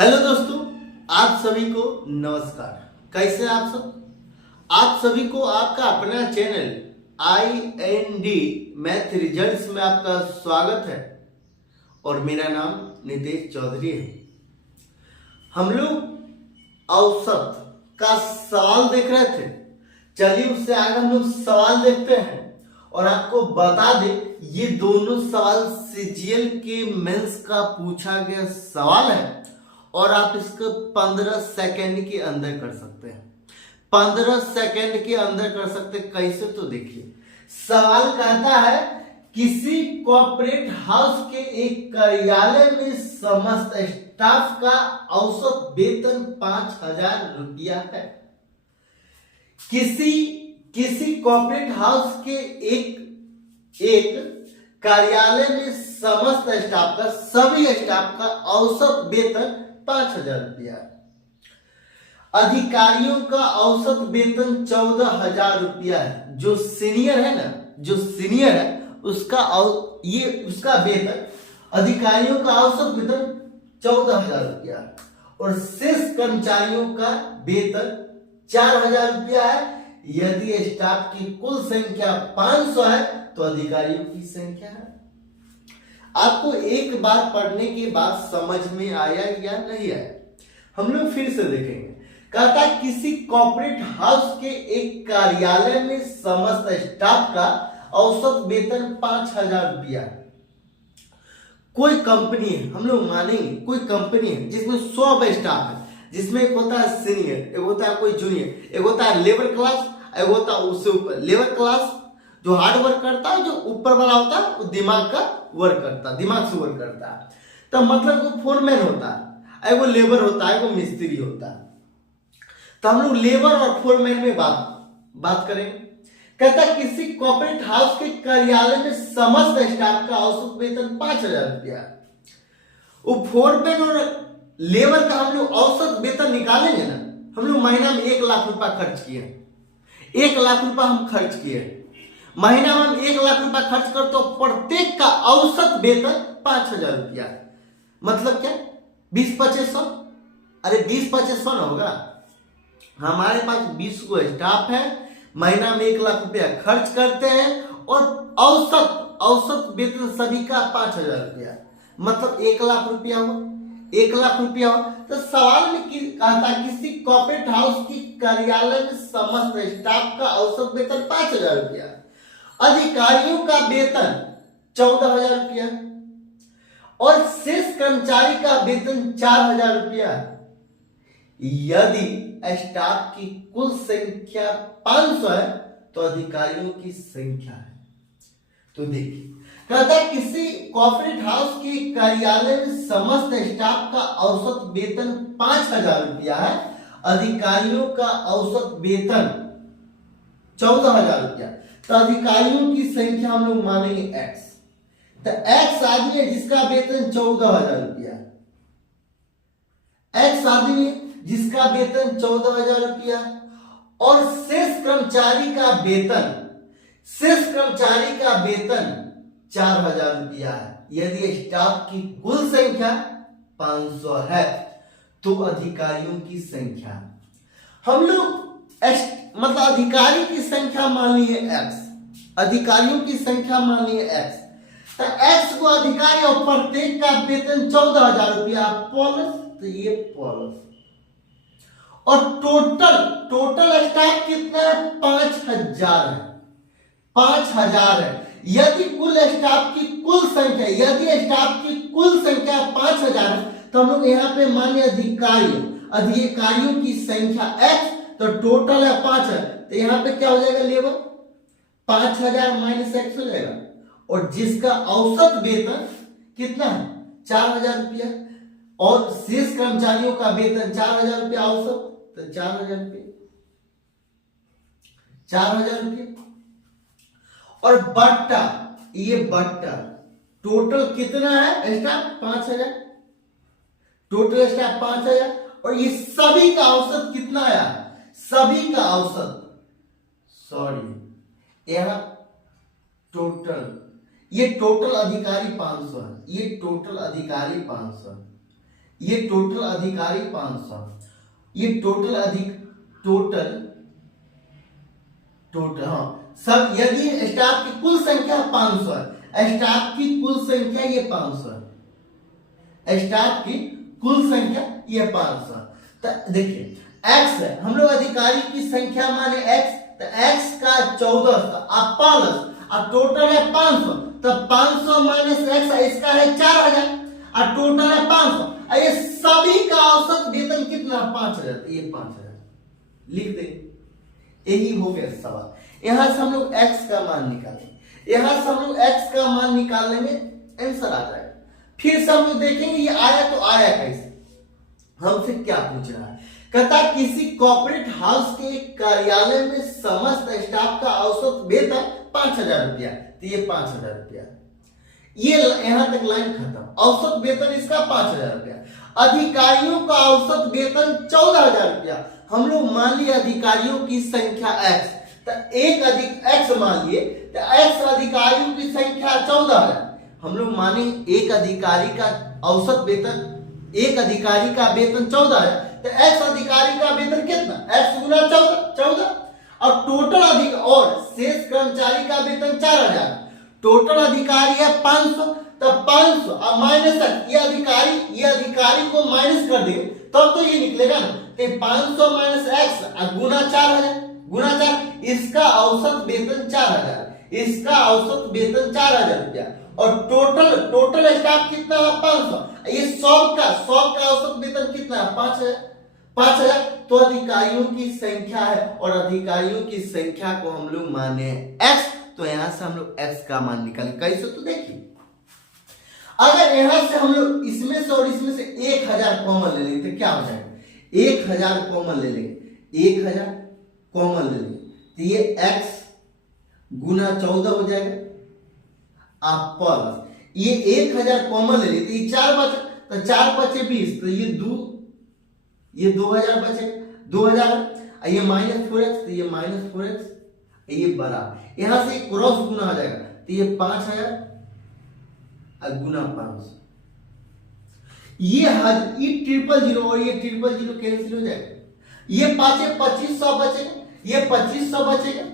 Hello दोस्तों, आप सभी को नमस्कार। कैसे आप सब? आप सभी को आपका अपना चैनल IND मैथ रिजल्ट्स में आपका स्वागत है और मेरा नाम नितेश चौधरी है। हम लोग औसत का सवाल देख रहे थे। चलिए उससे आगे हम लोग सवाल देखते हैं और आपको बता दें ये दोनों सवाल CGL के मेंस का पूछा गया सवाल है और आप इसको 15 सेकंड के अंदर कर सकते हैं। 15 सेकंड के अंदर कर सकते हैं। कैसे? तो देखिए, सवाल कहता है किसी कॉर्पोरेट हाउस के एक कार्यालय में समस्त स्टाफ का औसत वेतन 5,000 रुपया है। किसी कॉर्पोरेट हाउस के एक कार्यालय में समस्त स्टाफ का, सभी स्टाफ का औसत वेतन 5,000 रुपया है। अधिकारियों का औसत वेतन 14,000 रुपया है। जो सीनियर है ना, जो सीनियर है उसका वेतन, अधिकारियों का औसत वेतन 14,000 रुपया है और शेष कर्मचारियों का वेतन 4,000 रुपया है। यदि स्टाफ की कुल संख्या 500 है तो अधिकारियों की संख्या है। आपको एक बार पढ़ने के बाद समझ में आया या नहीं आया? हम लोग फिर से देखेंगे। कहता है किसी कॉर्पोरेट हाउस के एक कार्यालय में समस्त स्टाफ का औसत वेतन 5,000 रुपया है। कोई कंपनी है, हम लोग मानेंगे कोई कंपनी है जिसमें 100 स्टाफ है, जिसमें एक होता है सीनियर, एक होता है कोई जूनियर, एक होता है लेबर क्लास, एक होता है उससे ऊपर। लेबर क्लास जो हार्ड वर्क करता है, जो ऊपर वाला होता है वो दिमाग का वर्क करता है, दिमाग से वर्क करता है। तो मतलब वो फोरमैन होता है, वो लेबर होता है, वो मिस्त्री होता है। तो हम लोग लेबर और फोरमैन में बात करेंगे। कहता है किसी कॉर्पोरेट हाउस के कार्यालय में समस्त स्टाफ का औसत वेतन 5,000 रुपया है। वो फोरमैन और लेबर का हम लोग औसत वेतन निकालेंगे ना, हम लोग महीना में 1 लाख रुपया खर्च किए, 1 लाख रुपया हम खर्च किए महीना में, हम 1 लाख रुपया खर्च कर, तो प्रत्येक का औसत वेतन 5,000 रुपया है। मतलब क्या? 20-2500? अरे 20-2500 ना होगा। हमारे पास 20 को स्टाफ है, महीना में 1 लाख रुपया खर्च करते हैं और औसत वेतन सभी का 5,000 रुपया, मतलब 1 लाख रुपया हुआ। 1 लाख रुपया हो तो सवाल में कहता किसी कॉर्पोरेट हाउस की कार्यालय में समस्त स्टाफ का औसत वेतन 5,000 रुपया, अधिकारियों का वेतन 14,000 रुपया और शेष कर्मचारी का वेतन 4,000 रुपया। यदि स्टाफ की कुल संख्या 500 है तो अधिकारियों की संख्या है। तो देखिए, कहता है किसी कॉर्पोरेट हाउस के कार्यालय में समस्त स्टाफ का औसत वेतन 5,000 रुपया है, अधिकारियों का औसत वेतन 14,000 रुपया। तो अधिकारियों की संख्या हम लोग मानेंगे X। तो X आदमी है जिसका वेतन 14,000 रुपया, X आदमी है जिसका वेतन 14,000 रुपया और शेष कर्मचारी का वेतन 4,000 रुपया है। यदि स्टाफ की कुल संख्या 500 है तो अधिकारियों की संख्या, हम लोग मतलब अधिकारी की संख्या मान ली है X, अधिकारियों की संख्या मान ली है X। तो X को अधिकारी और प्रत्येक का वेतन 14,000 रुपया प्लस, तो ये प्लस, और टोटल स्टाफ कितना है? 5,000 है, 5,000 है। यदि स्टाफ की कुल संख्या 5,000 है तो हम लोग यहाँ पे मानिए अधिकारियों की संख्या X, तो टोटल है 5 है, तो यहाँ पे क्या हो जाएगा? लेबर 5,000 माइनस X हो जाएगा और जिसका औसत वेतन कितना है? 4,000 रुपया और शेष कर्मचारियों का वेतन 4,000 रुपया औसत, तो 4,000 रुपया और बट्टा टोटल कितना है? स्टाफ 5,000, टोटल स्टाफ 5,000 और ये सभी का औसत कितना आया? सभी का औसत, यहां ये टोटल अधिकारी 500 है, ये टोटल अधिकारी 500, ये टोटल अधिकारी 500, ये टोटल हाँ सब, यदि स्टाफ की कुल संख्या 500 है, स्टाफ की कुल संख्या ये 500 है, स्टाफ की कुल संख्या ये 500। तो देखिए x है, हम लोग अधिकारी की संख्या माने x, तो x का 14 अब प्लस, अब टोटल है 500, तो 500 माइनस x, इसका है 4000 और टोटल है 500। ये सभी का औसत वेतन कितना? 5000। ये 5000 लिख दे, यही हो गया सवाल। यहां से हम लोग x का मान निकालेंगे, यहां से हम लोग x का मान निकाल लेंगे, आंसर आ जाएगा। फिर से हम लोग देखेंगे ये आया तो आया कैसे, हमसे क्या पूछ रहा है, कहता किसी कॉर्पोरेट हाउस के कार्यालय में समस्त स्टाफ का औसत वेतन 5000 रुपया, तो ये 5000 रुपया, ये यहां तक लाइन खत्म। औसत वेतन इसका 5000 रुपया, अधिकारियों का औसत वेतन 14000 रुपया। हम लोग मान लिए अधिकारियों की संख्या x, तो एक अधिक x मान लिए, तो x अधिकारियों की संख्या 14000। हम लोग माने एक अधिकारी का औसत वेतन, एक अधिकारी का वेतन 14000, तो x अधिकारी का वेतन कितना? x गुना 14। अब टोटल अधिक और शेष कर्मचारी का वेतन 4000, टोटल अधिकारी है 500, तो 500 अब माइनस, ये अधिकारी को माइनस कर देंगे तब तो ये निकलेगा ना, तो 500 माइनस x गुना 4000, गुना 4, इसका औसत वेतन 4000, इसका औसत वेतन 4000 रुपया। और टोटल स्टाफ कितना है? 500। ये सब का औसत वेतन कितना है? 5000। तो अधिकारियों की संख्या है, और अधिकारियों की संख्या को हम लोग माने x, तो यहां से हम लोग x का मान निकालें। कैसे? तो देखिए, अगर यहां से हम लोग इसमें से और इसमें से 1000 कॉमन ले लेंगे तो क्या हो जाएगा? 1000 कॉमन ले लेंगे, 1000 कॉमन ले लेंगे, तो ये x गुना 14 हो जाएगा, आप प्लस ये 1000 कॉमन ले लेते, ये 4 बचे, तो 4 बचे 20, तो ये 2000 बचे, 2000, ये माइनस 4x, तो ये माइनस 4x, ये बराबर, यहां से क्रॉस गुना आ जाएगा, तो ये 5000 गुना 500, ये ट्रिपल जीरो और ये ट्रिपल जीरो कैंसिल हो जाएगा, ये 2500 बचेगा, ये 2500 बचेगा,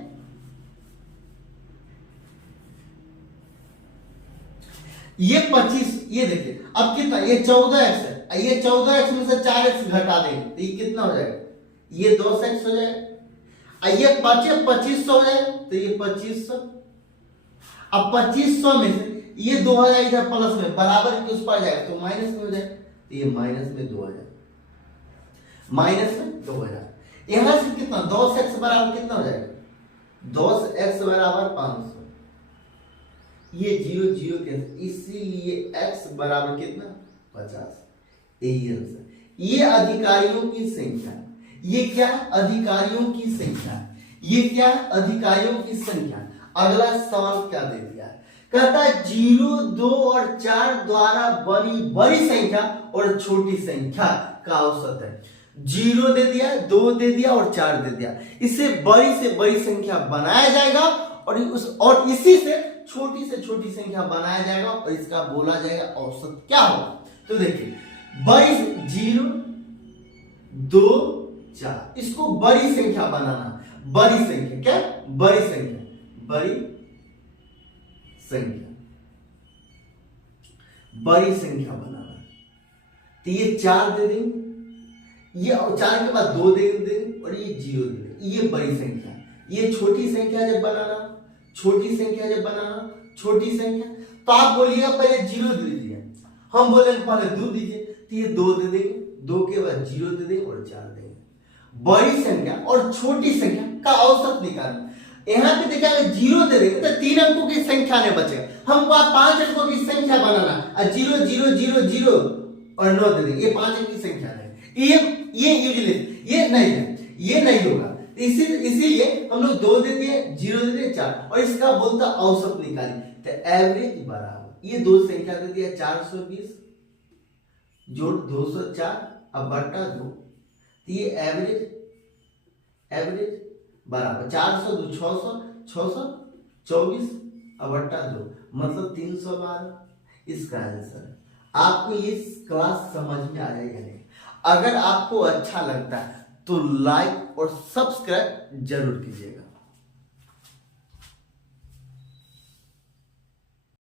ये 25, ये देखिए अब कितना, ये 14x है, ये 14x में से 4x घटा देंगे तो ये कितना हो जाएगा? ये 10x हो जाएगा, ये 2500 हो जाएगा, तो ये 2500, अब 2500 में से ये 2000 इधर प्लस में बराबर के उस पर जाएगा तो माइनस में हो जाएगा, तो ये माइनस में 2000, माइनस में 2000। यहां से कितना? 10x बराबर कितना हो जाएगा? 10x बराबर 500, ये 0 0 कैंसिल, इसीलिए x बराबर कितना? 50। यही आंसर। ये अधिकारियों की संख्या, ये क्या? अधिकारियों की संख्या, ये क्या? अधिकारियों की संख्या। अगला सवाल क्या दे दिया? कहता है 0, 2 और 4 द्वारा बनी बड़ी संख्या और छोटी संख्या का औसत है। 0 दे दिया, 2 दे दिया और 4 दे दिया, इसे बड़ी संख्या बनाया जाएगा और इसी से छोटी संख्या बनाया जाएगा और इसका बोला जाएगा औसत क्या होगा। तो देखिए बड़ी 0, 2, 4, इसको बड़ी संख्या बनाना, बड़ी संख्या क्या? बड़ी संख्या, बड़ी संख्या बनाना, तो ये 4 दे देंगे, ये 4 के बाद 2 दे देंगे और ये 0 दे देंगे, ये बड़ी संख्या। ये छोटी संख्या जब बनाना, छोटी संख्या, तो आप बोलिएगा पहले 0 दे दीजिए, हम बोलेंगे पहले 2 दीजिए, तो ये 2 दे देंगे, 2 के बाद 0 दे देंगे और 4 देंगे। बड़ी संख्या और छोटी संख्या का औसत निकालना। यहाँ पे देखिए 0 दे देंगे तो 3 अंकों की संख्या नहीं बचेगा, हमको 5 अंकों की संख्या बनाना, 0 0 0 0 और 9 दे देंगे, ये 5 अंक की संख्या नहीं, ये यूजलेस, ये नहीं होगा, इसीलिए हम लोग 2 दे दिए, 0 दे दिए, 4, और इसका बोलता औसत निकालिए, तो एवरेज बराबर ये 2 संख्या दे दिया 420 जोड़ 204 अब बटा 2, ये एवरेज बराबर 400 2 600 624 अब बटा 2 मतलब 312, इसका आंसर। आपको ये क्लास समझ में आया या नहीं? अगर आपको अच्छा लगता है तो लाइक और सब्सक्राइब जरूर कीजिएगा।